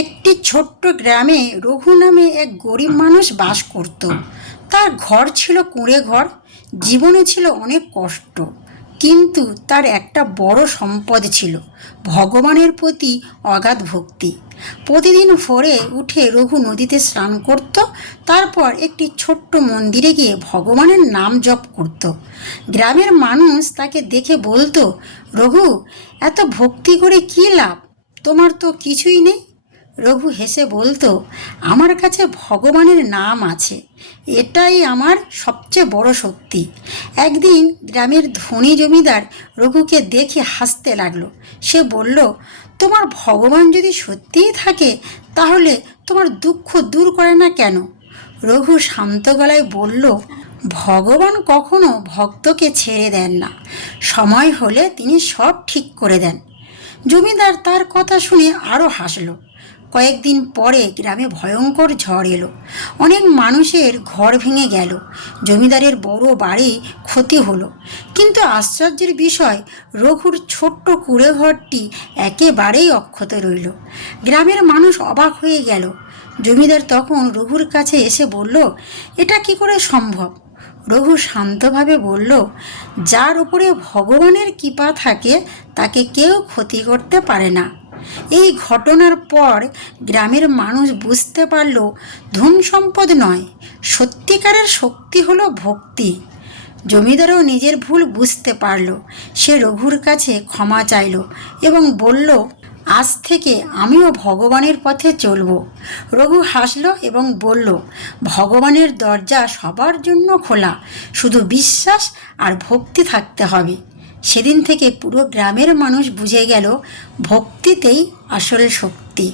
একটি ছোট্ট গ্রামে রঘু নামে এক গরিব মানুষ বাস করত। তার ঘর ছিল কুঁড়ে ঘর, জীবনে ছিল অনেক কষ্ট, কিন্তু তার একটা বড় সম্পদ ছিল ভগবানের প্রতি অগাধ ভক্তি। প্রতিদিন ভোরে উঠে রঘু নদীতে স্নান করত, তারপর একটি ছোট্ট মন্দিরে গিয়ে ভগবানের নাম জপ করত। গ্রামের মানুষ তাকে দেখে বলতো, রঘু, এত ভক্তি করে কী লাভ? তোমার তো কিছুই নেই। রঘু হেসে বলতো, আমার কাছে ভগবানের নাম আছে, এটাই আমার সবচেয়ে বড় শক্তি। একদিন গ্রামের ধনী জমিদার রঘুকে দেখে হাসতে লাগলো। সে বলল, তোমার ভগবান যদি সত্যিই থাকে, তাহলে তোমার দুঃখ দূর করে না কেন? রঘু শান্ত গলায় বলল, ভগবান কখনো ভক্তকে ছেড়ে দেন না, সময় হলে তিনি সব ঠিক করে দেন। জমিদার তার কথা শুনে আরও হাসল। কয়েকদিন পরে গ্রামে ভয়ঙ্কর ঝড় এলো, অনেক মানুষের ঘর ভেঙে গেল, জমিদারের বড় বাড়ি ক্ষতি হলো। কিন্তু আশ্চর্যের বিষয়, রঘুর ছোট্ট কুঁড়ে ঘরটি একেবারেই অক্ষত রইল। গ্রামের মানুষ অবাক হয়ে গেল। জমিদার তখন রঘুর কাছে এসে বলল, এটা কি করে সম্ভব? রঘু শান্তভাবে বলল, যার উপরে ভগবানের কৃপা থাকে তাকে কেউ ক্ষতি করতে পারে না। এই ঘটনার পর গ্রামের মানুষ বুঝতে পারল, ধন সম্পদ নয়, সত্যিকারের শক্তি হলো ভক্তি। জমিদারও নিজের ভুল বুঝতে পারল। সে রঘুর কাছে ক্ষমা চাইল এবং বলল, আজ থেকে আমিও ভগবানের পথে চলব। রঘু হাসল এবং বলল, ভগবানের দরজা সবার জন্য খোলা, শুধু বিশ্বাস আর ভক্তি থাকতে হবে। সেদিন থেকে পুরো গ্রামের মানুষ বুঝে গেল, ভক্তিতেই আসল শক্তি।